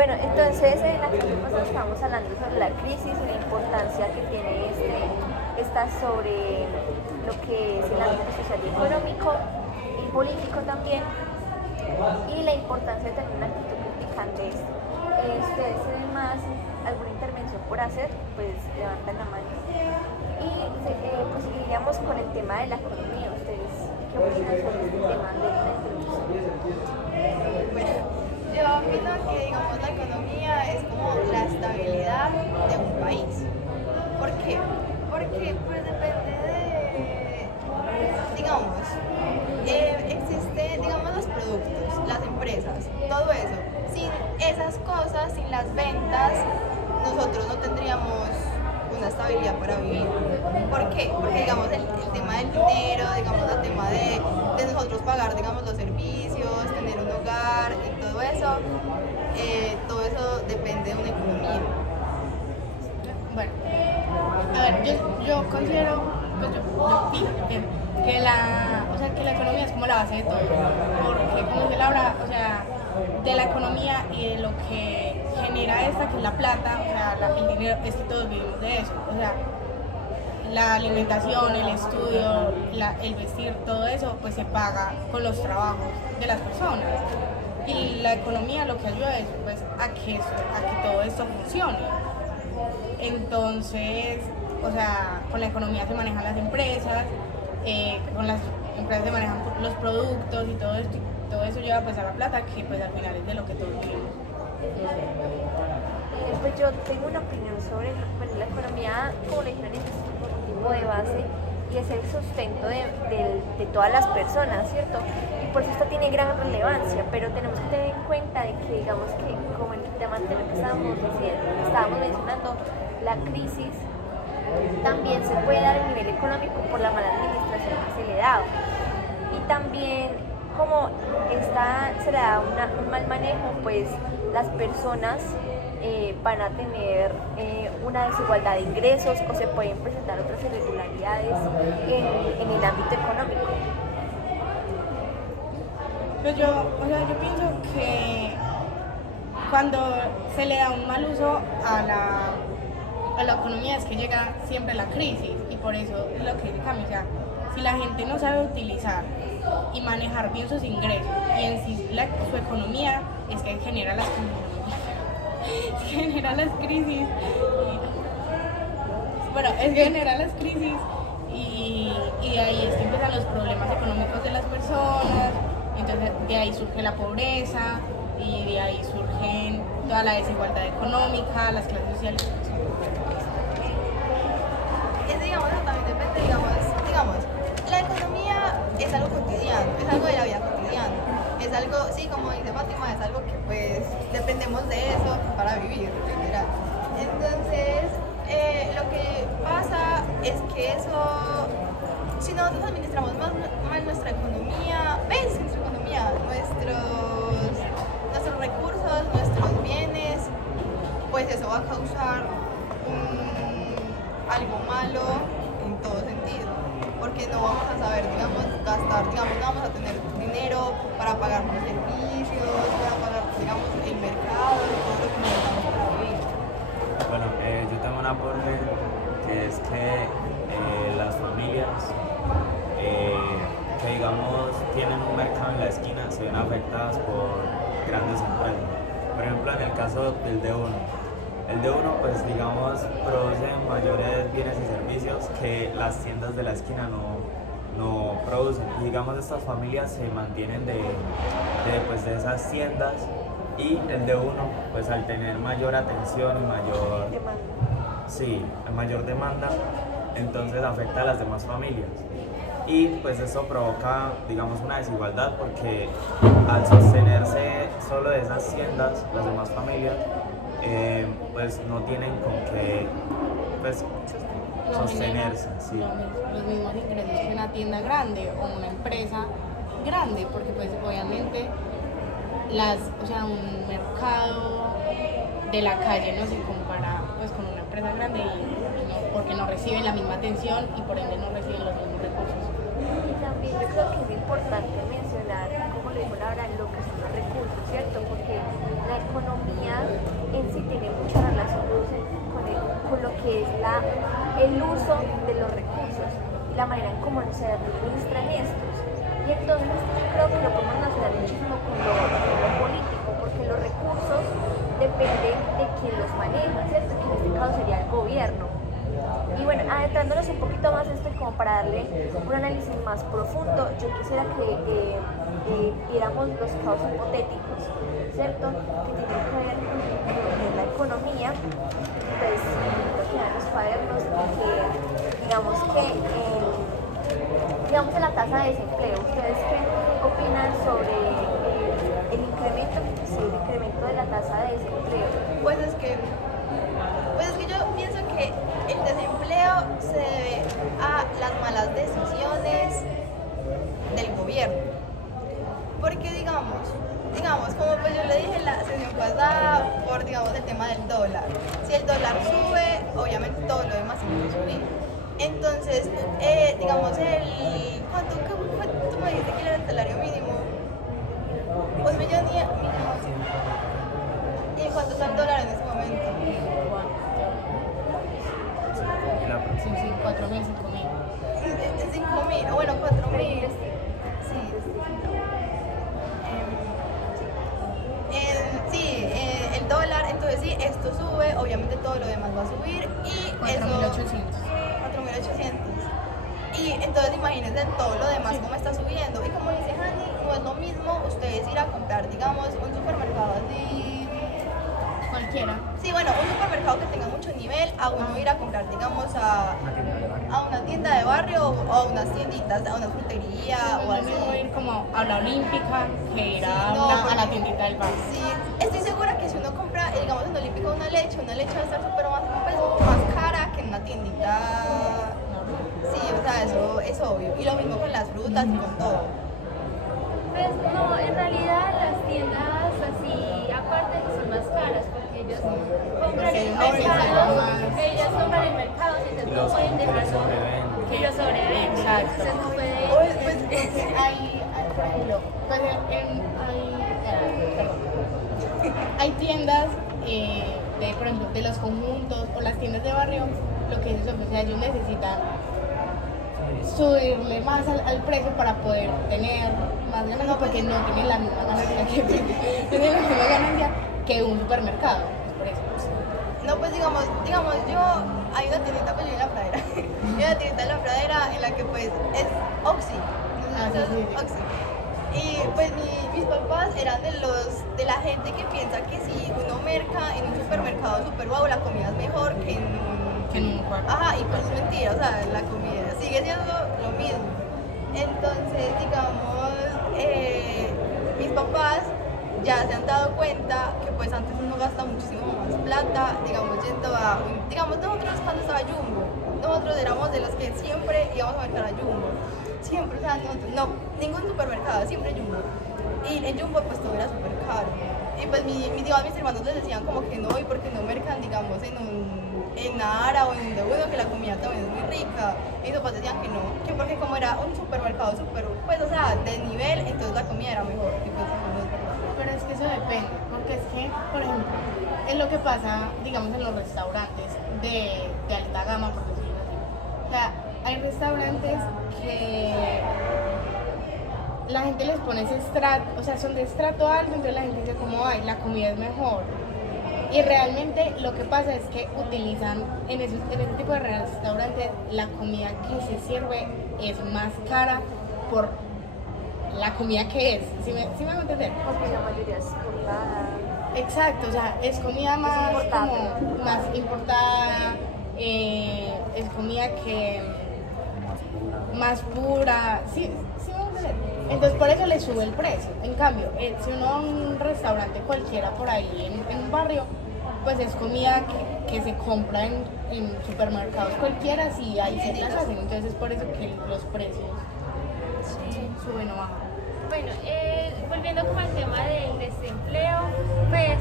Bueno, entonces en la clase pasada estábamos hablando sobre la crisis y la importancia que tiene esta sobre lo que es el ámbito social y económico y político también, y la importancia de tener una actitud crítica ante esto. Ustedes tienen más alguna intervención por hacer, pues levantan la mano. Y pues seguiríamos con el tema de la economía. ¿Ustedes qué opinan sobre este tema de la introducción? Bueno, yo opino que digamos la economía es como la estabilidad de un país. ¿Por qué? Porque pues depende de, digamos, existe, digamos, los productos, las empresas, todo eso. Sin esas cosas, sin las ventas, nosotros no tendríamos una estabilidad para vivir. ¿Por qué? Porque digamos el tema del dinero, digamos el tema de nosotros pagar, digamos, los servicios, tener un hogar y todo eso depende de una economía. Bueno, a ver, yo considero, pues yo opino que la economía es como la base de todo, porque como dice Laura, o sea, de la economía y de lo que genera esta, que es la plata, o sea, el dinero, es que todos vivimos de eso, o sea, la alimentación, el estudio, el vestir, todo eso, pues se paga con los trabajos de las personas. Y la economía lo que ayuda es pues a que todo esto funcione. Entonces, o sea, con la economía se manejan las empresas, con las empresas se manejan los productos y todo esto, y todo eso lleva pues a la plata, que pues al final es de lo que todos vivimos. Pues yo tengo una opinión sobre bueno, la economía, como le dijeron, es un tipo de base y es el sustento de todas las personas, ¿cierto? Y por eso esta tiene gran relevancia, pero tenemos que tener en cuenta de que, digamos que, como en el tema anterior que estábamos mencionando, la crisis también se puede dar a nivel económico por la mala administración que se le da. Y también, como se le da un mal manejo, pues las personas van a tener una desigualdad de ingresos o se pueden presentar otras irregularidades en el ámbito económico. Pues yo pienso que cuando se le da un mal uso a la economía es que llega siempre la crisis, y por eso es lo que dice Cami, o sea, si la gente no sabe utilizar y manejar bien sus ingresos y en sí su economía, es que genera las crisis. Bueno, es que genera las crisis y de ahí es que empiezan los problemas económicos de las personas, entonces de ahí surge la pobreza y de ahí surgen toda la desigualdad económica, las clases sociales. Digamos, también depende, digamos, la economía es algo cotidiano, es algo de la vida cotidiana, es algo, sí, como dice Fátima, es algo que pues dependemos de eso para vivir, literal. Entonces, lo que pasa es que eso, si nosotros administramos mal nuestra economía, nuestros recursos, nuestros bienes, pues eso va a causar algo malo en todo sentido, porque no vamos a saber, digamos, gastar, digamos, no vamos a tener dinero para pagar los servicios, para pagar, digamos, el mercado, todo lo que necesitamos para vivir. Bueno, yo tengo un aporte que es que las familias que digamos tienen un mercado en la esquina se ven afectadas por grandes empresas. Por ejemplo, en el caso del D1, el D1 pues digamos produce mayores bienes y servicios que las tiendas de la esquina no producen. Y digamos estas familias se mantienen de esas tiendas, y el D1 pues al tener mayor atención y mayor demanda, entonces afecta a las demás familias. Y pues eso provoca, digamos, una desigualdad, porque al sostenerse solo de esas tiendas, las demás familias, pues no tienen con qué pues, sostenerse. Sí. Los mismos ingresos que una tienda grande o una empresa grande, porque pues obviamente un mercado de la calle no se compara pues con una empresa grande porque no reciben la misma atención y por ende no reciben los mismos recursos. Y también yo creo que es importante mencionar, como le dijo Laura, lo que son los recursos, ¿cierto? Porque la economía está el uso de los recursos y la manera en cómo se administran estos. Y entonces yo creo que lo podemos relacionar muchísimo con lo político, porque los recursos dependen de quien los maneja, ¿cierto? Que en este caso sería el gobierno. Y bueno, adentrándonos un poquito más esto y como para darle un análisis más profundo, yo quisiera que viéramos los casos hipotéticos, ¿cierto? Que tienen que ver con lo que es la economía, pues lo que dan los cuadernos y que digamos que digamos en la tasa de desempleo, ¿ustedes qué opinan sobre el incremento de la tasa de desempleo? Pues es que yo pienso que el desempleo se debe a las malas decisiones del gobierno. Porque digamos, como pues yo le dije en la sesión pasada, por digamos el tema del dólar. Si el dólar sube, obviamente todo lo demás tiene que subir. Entonces, digamos, ¿cuánto tú me dijiste que era el salario mínimo? Pues millón ¿y cuánto está el dólar en este momento? Sí, 4.000, 5.000. 5.000, o bueno, 4.000. Sí, el dólar, entonces sí, esto sube, obviamente todo lo demás va a subir y 4.800. 4.800. Y entonces imagínense todo lo demás cómo está subiendo. Y como dice Hani, no es lo mismo ustedes ir a comprar, digamos, un supermercado así. Cualquiera. Sí, bueno, un supermercado que tenga mucho nivel, a uno ir a comprar, digamos, a una tienda de barrio o a unas tienditas, a una frutería o Es lo mismo así. ir como a la Olímpica que ir a, Sí, no, a la porque- tiendita del barrio. Sí, estoy segura que si uno compra, digamos, en Olímpica una leche va a estar súper más cara que en una tiendita. Sí, o sea, eso es obvio. Y lo mismo con las frutas y con todo. Pues no, en realidad las tiendas así aparte no son más caras porque ellos compran en mercados, ellos compran en mercados y entonces no pueden dejar que los sobrevenden. Exacto. Entonces no pueden. Por ejemplo, pues hay tiendas por ejemplo, de los conjuntos o las tiendas de barrio, lo que ellos ofrecen, ellos necesitan subirle más al precio para poder tener más ganancia porque no tienen la misma ganancia tienen la misma ganancia que un supermercado. Por eso. No, pues digamos, yo, hay una tiendita pues yo en la pradera. Hay una tiendita en la pradera en la que pues es Oxxi. Entonces, Sí, sí. Oxxi. Y pues mis papás eran de la gente que piensa que si uno merca en un supermercado super guau, la comida es mejor que Que en un cuarto. Ajá, y pues es mentira, o sea, la comida sigue siendo lo mismo. Entonces, digamos, mis papás ya se han dado cuenta que pues antes uno gasta muchísimo más plata, digamos, digamos, nosotros cuando estaba Jumbo, nosotros éramos de los que siempre íbamos a mercar a Jumbo. Siempre, o sea, ningún supermercado, siempre Jumbo. Y en Jumbo pues todo era súper caro. Y pues mis hermanos les decían como que no, y porque no mercan, digamos, en Nara o en uno que la comida también es muy rica. Y mis papás decían que no, que porque como era un supermercado súper, pues o sea, de nivel, entonces la comida era mejor. Y pues eso no es verdad. Pero es que eso depende, porque es que, por ejemplo, es lo que pasa, digamos, en los restaurantes de alta gama, por decirlo así. O sea, hay restaurantes que la gente les pone ese estrato, o sea, son de estrato alto, entonces la gente dice como, ay, la comida es mejor. Y realmente lo que pasa es que utilizan en ese tipo de restaurantes la comida que se sirve es más cara por la comida que es. ¿Sí me voy a entender? Porque la mayoría es importada. Exacto, o sea, es comida más importada. como más importada, es comida que más pura, sí me voy a entender. Entonces por eso le sube el precio. En cambio, si uno va a un restaurante cualquiera por ahí en un barrio, pues es comida que se compra en supermercados cualquiera, si ahí sí las hacen. Entonces es por eso que los precios suben o bajan. Bueno, volviendo como al tema del desempleo, pues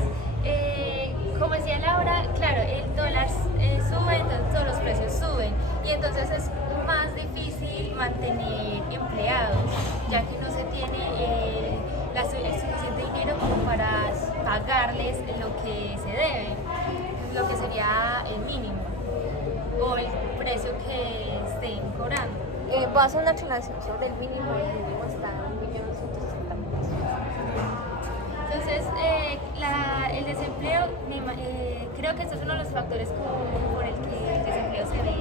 como decía Laura, claro, el dólar sube, entonces todos los precios suben y entonces es más difícil mantener empleados, ya que no se tiene el suficiente dinero como para pagarles lo que se debe, lo que sería el mínimo. o el precio que estén cobrando. Voy a hacer una aclaración sobre el mínimo está en 1.960.000 pesos. Entonces, el desempleo, creo que este es uno de los factores por el que el desempleo se ve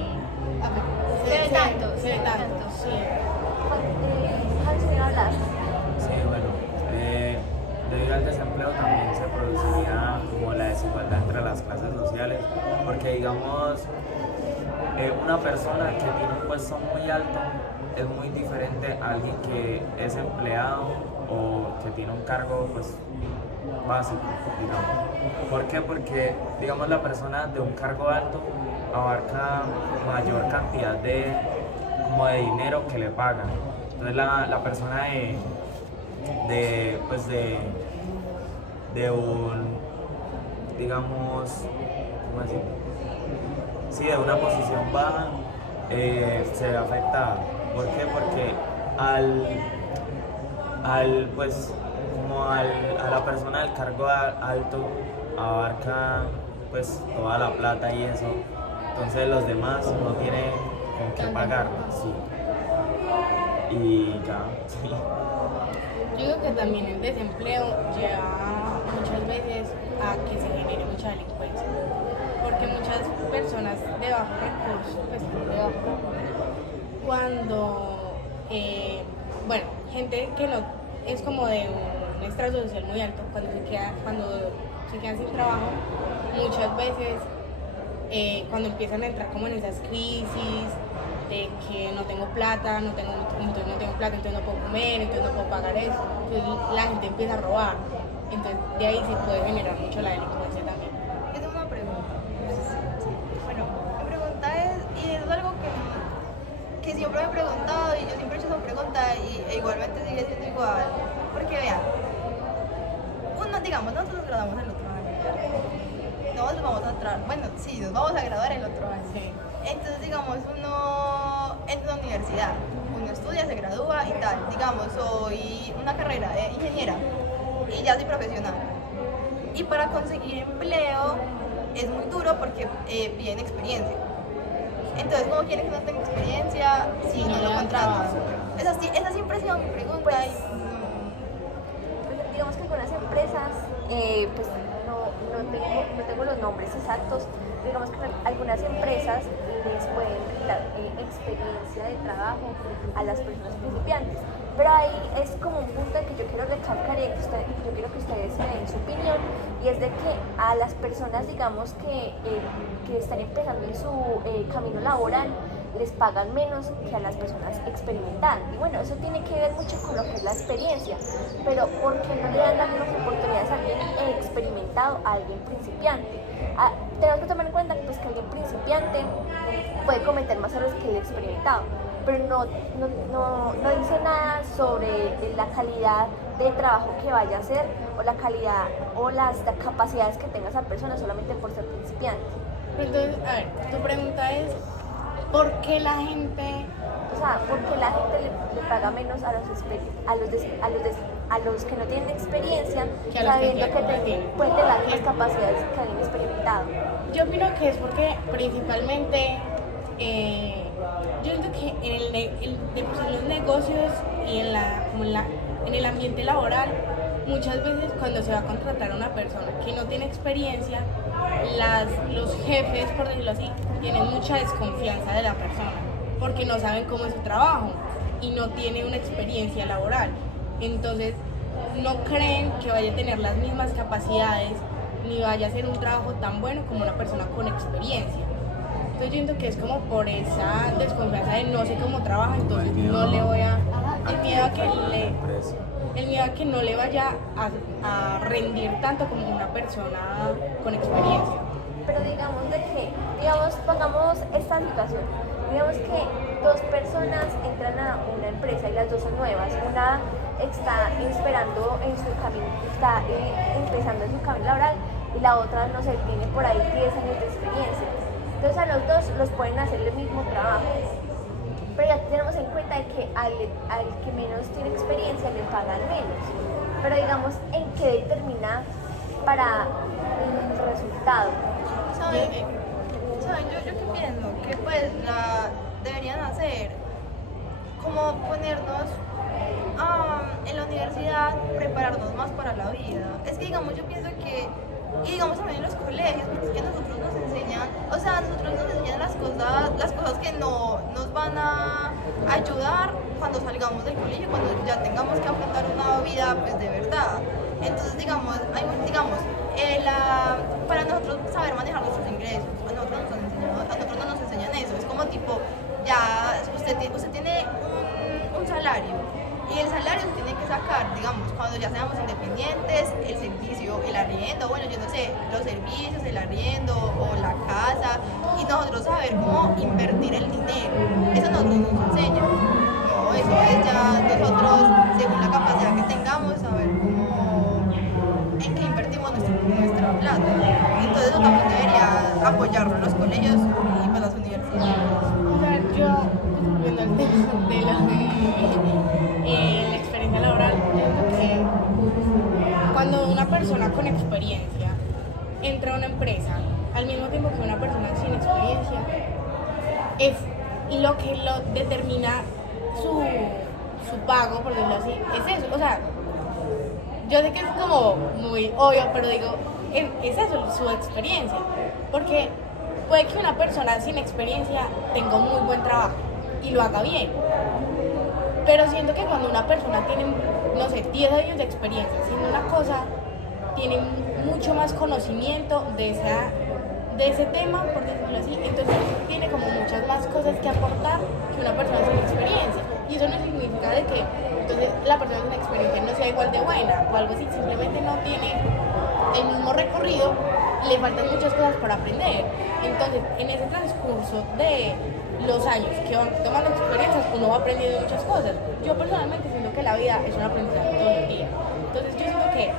tanto. Sí. Hans, ¿me hablas? Sí, bueno, debido al desempleo también se produciría como la desigualdad entre las clases sociales, porque digamos, una persona que tiene un puesto muy alto es muy diferente a alguien que es empleado o que tiene un cargo pues básico, digamos. ¿Por qué? Porque digamos la persona de un cargo alto abarca mayor cantidad como de dinero que le pagan. Entonces la persona de un, digamos, ¿cómo decir? Sí, de una posición baja se ve afectada. ¿Por qué? Porque a la persona del cargo alto abarca pues toda la plata y eso, entonces los demás no tienen con qué pagar, sí. Y ya, sí. Yo digo que también el desempleo lleva muchas veces a que se genere mucha delincuencia, porque muchas personas de bajos recursos, cuando, gente que no es como de un estrato social muy alto, cuando se quedan sin trabajo, muchas veces cuando empiezan a entrar como en esas crisis de que no tengo plata, entonces no puedo comer, entonces no puedo pagar eso, entonces la gente empieza a robar, entonces de ahí se puede generar mucho la delincuencia también. Yo tengo una pregunta. Bueno, mi pregunta es, y es algo que siempre me he preguntado y yo siempre he hecho esa pregunta e igualmente sigue siendo igual. Porque vean, digamos, nosotros nos graduamos el otro año. Nos vamos a entrar, bueno, sí, nos vamos a graduar el otro año. Sí. Entonces, digamos, uno entra a la universidad, uno estudia, se gradúa y tal. Digamos, soy una carrera de ingeniera y ya soy profesional. Y para conseguir empleo es muy duro porque piden experiencia. Entonces, ¿cómo quieren que no tenga experiencia si no lo contratan? Esa siempre ha sido mi pregunta. Pues, digamos que algunas empresas, pues no tengo los nombres exactos, digamos que algunas empresas les pueden dar experiencia de trabajo a las personas principiantes, pero ahí es como un punto que yo quiero recalcar y yo quiero que ustedes me den su opinión, y es de que a las personas, digamos, que están empezando en su camino laboral, les pagan menos que a las personas experimentadas. Y bueno, eso tiene que ver mucho con lo que es la experiencia, pero ¿por qué no le dan las mismas oportunidades a alguien experimentado a alguien principiante? Tenemos que tomar en cuenta pues, que alguien principiante puede cometer más errores que el experimentado, pero no dice nada sobre la calidad de trabajo que vaya a hacer o la calidad o las capacidades que tenga esa persona solamente por ser principiante. Entonces, a ver, tu pregunta es, ¿por qué la gente? O sea, porque la gente le paga menos a los que no tienen experiencia, Que a los que sabiendo que tienen. pueden tener las mismas capacidades que alguien experimentado. Yo opino que es porque principalmente, yo siento que en los negocios y en el ambiente laboral, muchas veces cuando se va a contratar a una persona que no tiene experiencia, los jefes, por decirlo así, tienen mucha desconfianza de la persona, porque no saben cómo es su trabajo y no tiene una experiencia laboral. Entonces, no creen que vaya a tener las mismas capacidades ni vaya a hacer un trabajo tan bueno como una persona con experiencia. Entonces, yo siento que es como por esa desconfianza de no sé cómo trabaja, entonces no le voy a... El miedo a que no le vaya a rendir tanto como una persona con experiencia. Pero pongamos esta situación. Digamos que dos personas entran a una empresa y las dos son nuevas. Una está empezando en su camino laboral y la otra, no sé, tiene por ahí 10 años de experiencia. Entonces a los dos los pueden hacer el mismo trabajo. Pero ya tenemos en cuenta de que al que menos tiene experiencia le pagan menos. Pero digamos, ¿en qué determina para el resultado? ¿Saben ¿saben? Yo que pienso que pues deberían hacer como ponernos en la universidad, prepararnos más para la vida. Es que digamos, yo pienso que, y digamos también en los colegios, porque es que nosotros nos enseñan, o sea, nosotros nos enseñan las cosas que no nos van a ayudar cuando salgamos del colegio, cuando ya tengamos que afrontar una vida pues de verdad. Entonces digamos, para nosotros saber manejar nuestros ingresos, a nosotros no nos enseñan eso, es como tipo, ya usted tiene un salario y el salario se tiene que sacar, digamos, cuando ya seamos independientes, el servicio, el arriendo, bueno, yo no sé, los servicios, el arriendo o la casa, y nosotros saber cómo invertir el dinero. Eso nosotros nos enseñan. No, eso es ya nosotros, según la capacidad que tengamos, saber en qué invertimos nuestra plata. Entonces eso también debería apoyarlo los colegios y pues las universidades. O sea, yo, viendo el tema de la experiencia laboral, creo que cuando una persona con experiencia entra a una empresa, al mismo tiempo que una persona sin experiencia, es lo que lo determina su pago, por decirlo así, es eso. O sea, yo sé que es como muy obvio, pero digo, es eso, su experiencia. Porque puede que una persona sin experiencia tenga un muy buen trabajo y lo haga bien. Pero siento que cuando una persona tiene, no sé, 10 años de experiencia haciendo una cosa, tiene mucho más conocimiento de ese tema, por decirlo así, entonces tiene como muchas más cosas que aportar que una persona sin experiencia. Y eso no significa de que entonces la persona sin experiencia no sea igual de buena o algo así, simplemente no tiene el mismo recorrido, le faltan muchas cosas por aprender. Entonces, en ese transcurso de los años que van tomando experiencias, uno va aprendiendo muchas cosas. Yo personalmente siento que la vida es un aprendizaje todos los días. Entonces, yo siento que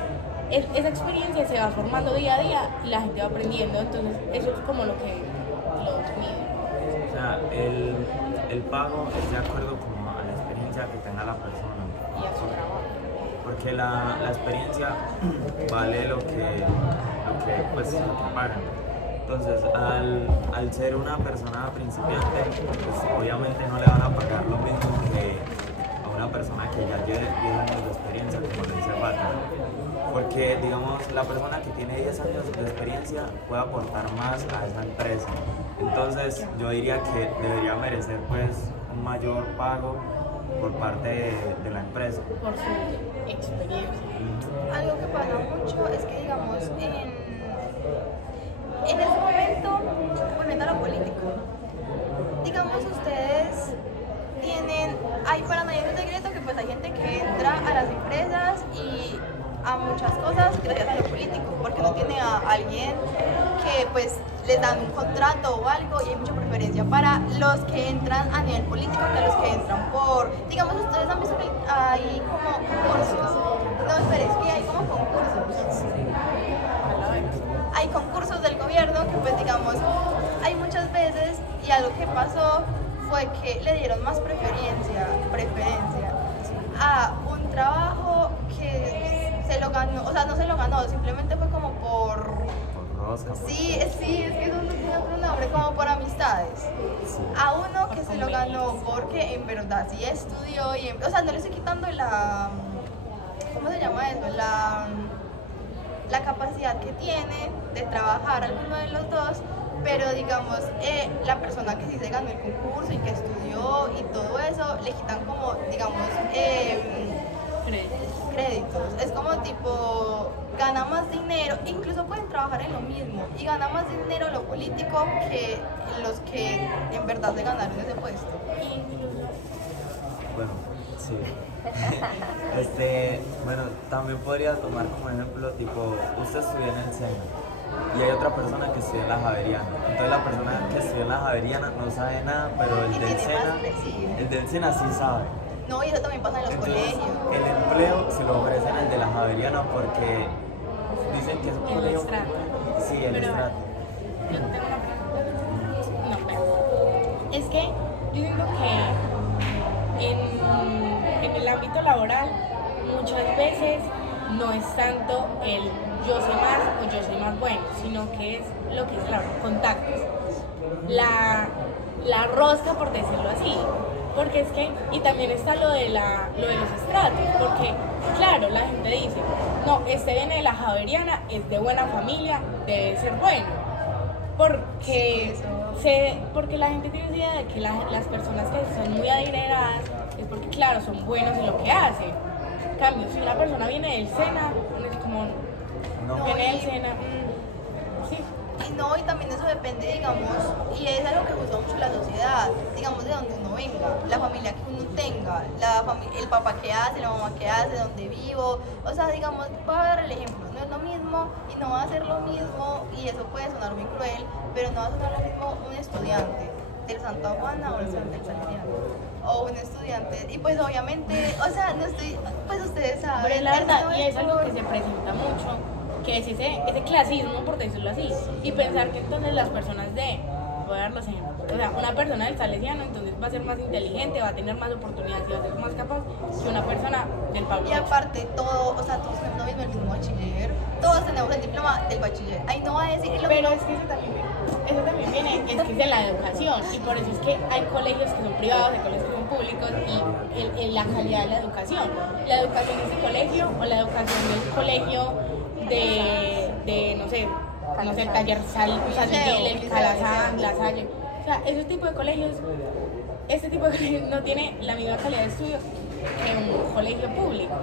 esa experiencia se va formando día a día y la gente va aprendiendo. Entonces, eso es como lo que los mide. O sea, el pago es de acuerdo como a la experiencia que tenga la persona. Y a su trabajo. Porque la experiencia vale lo que pagan. Entonces, al ser una persona principiante, pues obviamente no le van a pagar lo mismo que a una persona que ya lleve 10 años de experiencia, como le dice Pata. Porque, digamos, la persona que tiene 10 años de experiencia puede aportar más a esa empresa. Entonces, yo diría que debería merecer, pues, un mayor pago por parte de la empresa. Por su experiencia. Algo que pasa mucho es que, digamos, en ese momento, volviendo a lo político, digamos, ustedes hay para nadie un secreto que pues hay gente que entra a las empresas y a muchas cosas gracias a lo político, porque no tiene a alguien que pues les dan un contrato o algo, y hay mucha preferencia para los que entran a nivel político que a los que entran digamos, ustedes han visto que hay como concursos. No, espera, es que hay como concursos. Hay concursos del gobierno que pues digamos, hay muchas veces, y algo que pasó fue que le dieron más preferencia a un trabajo que se lo ganó, o sea, no se lo ganó, simplemente fue como por Rosa. Sí, es que es un nombre como por amistades. A uno que se lo ganó porque en verdad sí estudió o sea, no le estoy quitando ¿cómo se llama eso? La capacidad que tiene de trabajar alguno de los dos, pero digamos, la persona que sí se ganó el concurso y que estudió y todo eso, le quitan como, digamos, créditos. Es como tipo, gana más dinero, incluso pueden trabajar en lo mismo, y gana más dinero lo político que los que en verdad se ganaron ese puesto. Bueno, sí. Bueno, también podría tomar como ejemplo, tipo, usted estudia en el SENA y hay otra persona que estudia en la Javeriana. Entonces la persona que estudia en la Javeriana no sabe nada, pero el del SENA sí sabe. No, y eso también pasa en los Entonces, colegios. el empleo se lo ofrecen al de la Javeriana porque dicen que es un colegio. estrato. Sí, el Pero, estrato. Yo tengo una pregunta. No, pero es que yo digo que en el ámbito laboral muchas veces no es tanto el yo sé más o yo soy más bueno, sino sino que es lo que es la contactos. La rosca, por decirlo así. Porque es que, y también está lo de los estratos, porque claro, la gente dice, no, este viene de la Javeriana, es de buena familia, debe ser bueno. Porque, porque la gente tiene idea de que las personas que son muy adineradas es porque, claro, son buenos en lo que hacen. En cambio, si una persona viene del SENA, es como, No. viene del SENA, sí. Y no, y también eso depende, digamos, y es algo que juzga mucho la sociedad, digamos, de donde uno venga, la familia que uno tenga, el papá que hace, la mamá que hace, donde vivo, o sea, digamos, voy a dar el ejemplo, no es lo mismo y no va a ser lo mismo, y eso puede sonar muy cruel, pero no va a sonar lo mismo un estudiante del Santa Juana o un estudiante del Salesiano, o un estudiante, y pues obviamente, o sea, no estoy, pues ustedes saben. Pero es la verdad, esto y es algo por- que se presenta mucho, que es ese clasismo, por decirlo así, y pensar que entonces las personas voy a dar los ejemplos, o sea, una persona del Salesiano entonces va a ser más inteligente, va a tener más oportunidades y va a ser más capaz que una persona del Pablo. Y aparte todo, o sea, todos tenemos el mismo bachiller, todos tenemos el diploma del bachiller. Ahí no va a decir lo Pero mismo. es que eso también viene, es que es de la educación, y por eso es que hay colegios que son privados, hay colegios que son públicos, y la calidad de la educación de ese colegio, o la educación del colegio no sé, el taller San Miguel, el Calazán, La Salle, o sea, este tipo de colegios no tiene la misma calidad de estudio que un colegio público,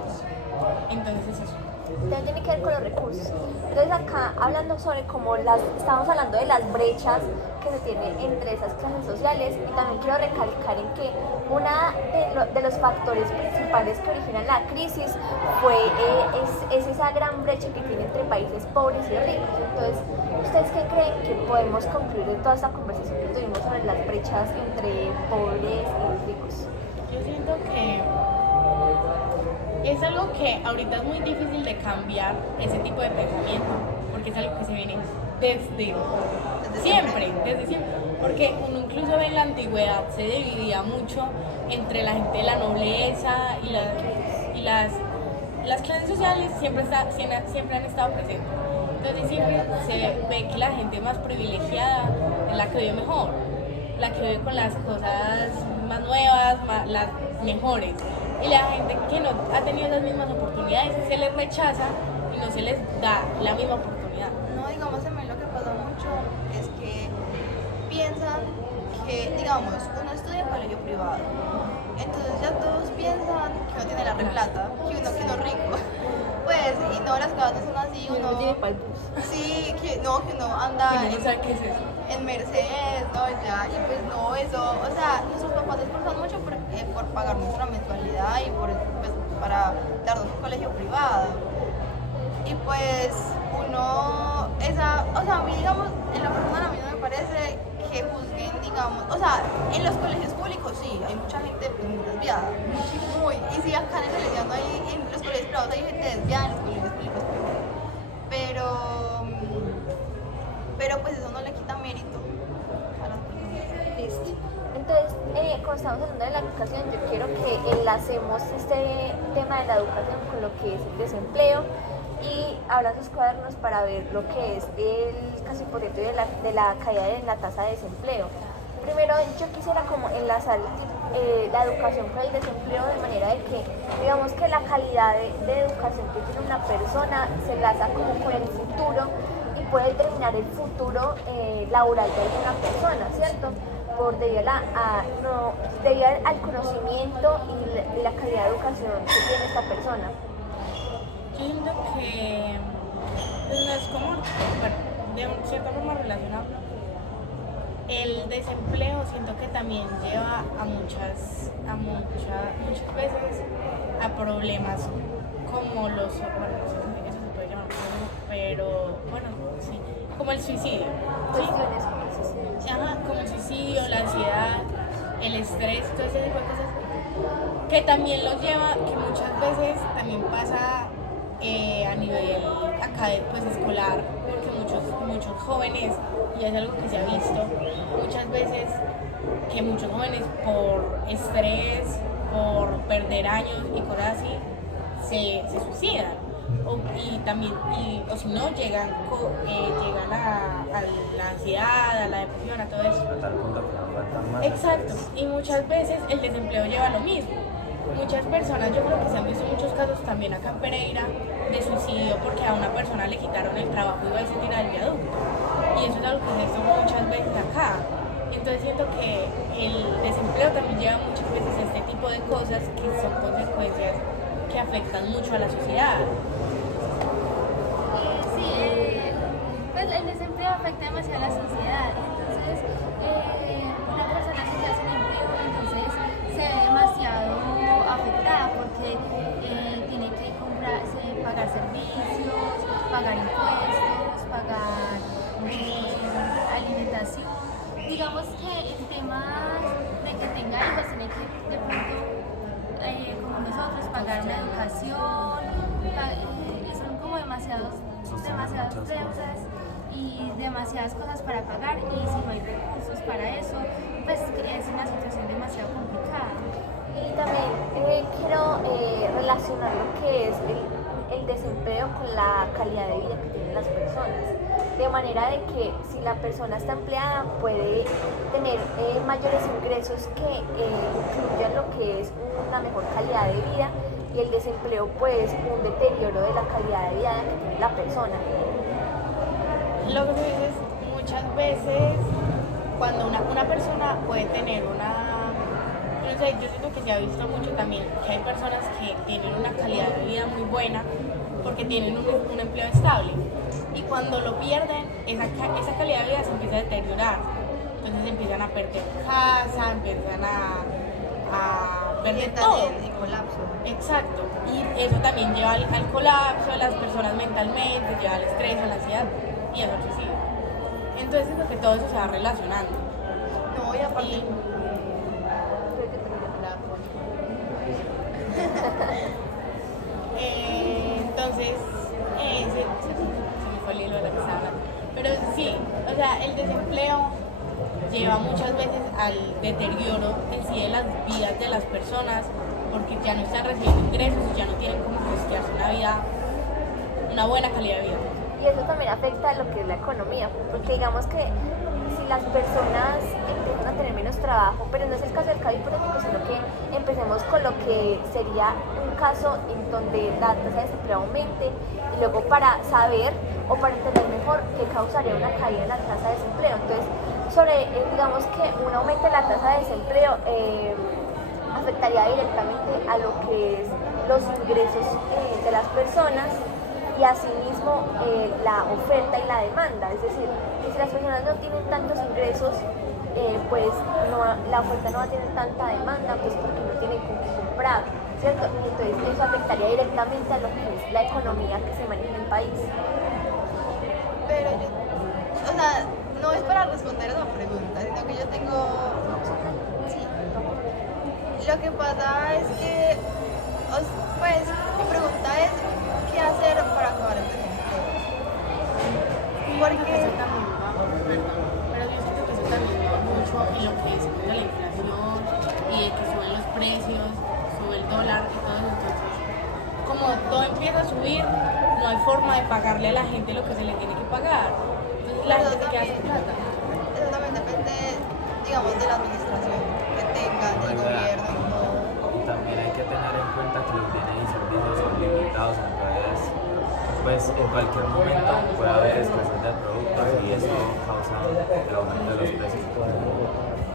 entonces es eso. También tiene que ver con los recursos. Entonces acá hablando sobre cómo estamos hablando de las brechas que se tienen entre esas clases sociales, y también quiero recalcar en que una de los factores principales que originan la crisis es esa gran brecha que tiene entre países pobres y ricos. Entonces, ¿ustedes qué creen que podemos concluir de toda esta conversación que tuvimos sobre las brechas entre pobres y ricos? Yo siento que es algo que ahorita es muy difícil de cambiar ese tipo de pensamiento, porque es algo que se viene desde siempre. Porque uno incluso en la antigüedad se dividía mucho entre la gente de la nobleza y las clases sociales siempre han estado presentes. Entonces siempre se ve que la gente más privilegiada es la que vive mejor, la que vive con las cosas más nuevas, las mejores. Y la gente que no ha tenido esas mismas oportunidades se les rechaza y no se les da la misma oportunidad. No, digamos, a mí lo que pasa mucho es que piensan que, digamos, uno estudia en colegio privado, entonces ya todos piensan que uno tiene la replata, que uno es rico. Pues, y no, las cosas no son así, uno tiene palpos. sí, que uno anda Que no sabe qué es eso. en Mercedes, no, ya, y pues no, eso, o sea, nuestros papás se esforzan mucho por pagar nuestra mensualidad y pues, para darnos un colegio privado. Y pues uno, o sea, a mí, digamos, en lo personal a mí no me parece que juzguen, digamos, o sea, en los colegios públicos sí, hay mucha gente pues, muy desviada, y sí, acá en el Salesiano en los colegios privados hay gente desviada, en los colegios públicos pero pues eso no le quita mérito a las personas. Listo. Entonces, como estamos hablando de la educación, yo quiero que enlacemos este tema de la educación con lo que es el desempleo y abran sus cuadernos para ver lo que es el caso hipotético de la caída en la tasa de desempleo. Primero, yo quisiera como enlazar la educación con el desempleo de manera de que, digamos que la calidad de educación que tiene una persona se enlaza como con el futuro y puede determinar el futuro laboral de una persona, ¿cierto? Debido al conocimiento y la calidad de educación que tiene esta persona. Yo siento que pues, no es como, bueno, de cierta forma relacionado. El desempleo siento que también lleva a muchas veces a problemas como los, bueno, no sé si eso se puede llamar problema, pero bueno, sí, como el suicidio. ¿Sí? Cuestiones como el suicidio. Se llama como el suicidio, la ansiedad, el estrés, todo ese tipo de cosas que también los lleva, que muchas veces también pasa a nivel académico, pues escolar, porque muchos jóvenes, y es algo que se ha visto muchas veces, que muchos jóvenes por estrés, por perder años y cosas así, se suicidan. O si no, llegan a la ansiedad, a la depresión, a todo eso. A tal punto que no aguantan más. Exacto, y muchas veces el desempleo lleva a lo mismo. Muchas personas, yo creo que se han visto muchos casos también acá en Pereira de suicidio porque a una persona le quitaron el trabajo y iba a se tira del viaducto. Y eso es algo que se hizo muchas veces acá. Entonces siento que el desempleo también lleva muchas veces a este tipo de cosas que son consecuencias que afectan mucho a la sociedad. Sí, pues el desempleo afecta demasiado a la sociedad. Entonces, una persona que está sin empleo, entonces se ve demasiado afectada porque tiene que pagar servicios, pagar impuestos, pagar alimentación. Digamos que en temas de que tenga hijos, tiene que de pronto, como nosotros, pagar una educación, y son como demasiadas deudas y demasiadas cosas para pagar, y si no hay recursos para eso, pues es una situación demasiado complicada. Y también quiero relacionar lo que es el desempleo con la calidad de vida que tienen las personas. De manera de que si la persona está empleada puede tener mayores ingresos que incluyan lo que es una mejor calidad de vida, y el desempleo pues un deterioro de la calidad de vida que tiene la persona. Lo que tú dices, muchas veces cuando una persona puede tener no sé, yo siento que se ha visto mucho también que hay personas que tienen una calidad de vida muy buena porque tienen un empleo estable, y cuando lo pierden, esa calidad de vida se empieza a deteriorar. Entonces empiezan a perder casa, empiezan a perder todo. Y colapso. Exacto, y eso también lleva al colapso de las personas mentalmente, lleva al estrés, a la ansiedad, y eso se sigue. Entonces siento que todo eso se va relacionando. No, y aparte, Y- entonces, se me fue el hilo de la que estaba hablando. Pero sí, o sea, el desempleo lleva muchas veces al deterioro en sí de las vidas de las personas, porque ya no están recibiendo ingresos y ya no tienen cómo costearse una buena calidad de vida. Y eso también afecta a lo que es la economía, porque digamos que si las personas empiezan a tener menos trabajo, pero no es el caso del caso hipotético, sino que empecemos con lo que sería un caso en donde la tasa de desempleo aumente, y luego para saber o para entender mejor qué causaría una caída en la tasa de desempleo. Entonces, digamos que un aumento en la tasa de desempleo afectaría directamente a lo que es los ingresos de las personas, y asimismo la oferta y la demanda. Es decir, que si las personas no tienen tantos ingresos, pues la oferta no va a tener tanta demanda, pues porque no tienen con qué comprar, ¿cierto? Y entonces eso afectaría directamente a lo que es la economía que se maneja en el país. pero o sea, no es para responder esa pregunta, sino que yo tengo. Sí. Lo que pasa es que, pues, mi pregunta es: ¿qué hacer para acabar el desempleo? Porque. Eso también va, perdón, pero yo siento que eso también va mucho en lo que es la inflación y de que suben los precios, sube el dólar y todo eso. Entonces, como todo empieza a subir, no hay forma de pagarle a la gente lo que se le tiene que pagar. Entonces la gente se queda sin plata. Eso también depende, digamos, de la administración que tenga, del gobierno y todo. Y también hay que tener en cuenta que los bienes y servicios son limitados, entonces pues en cualquier momento puede haber escasez de productos y eso causa el aumento de los precios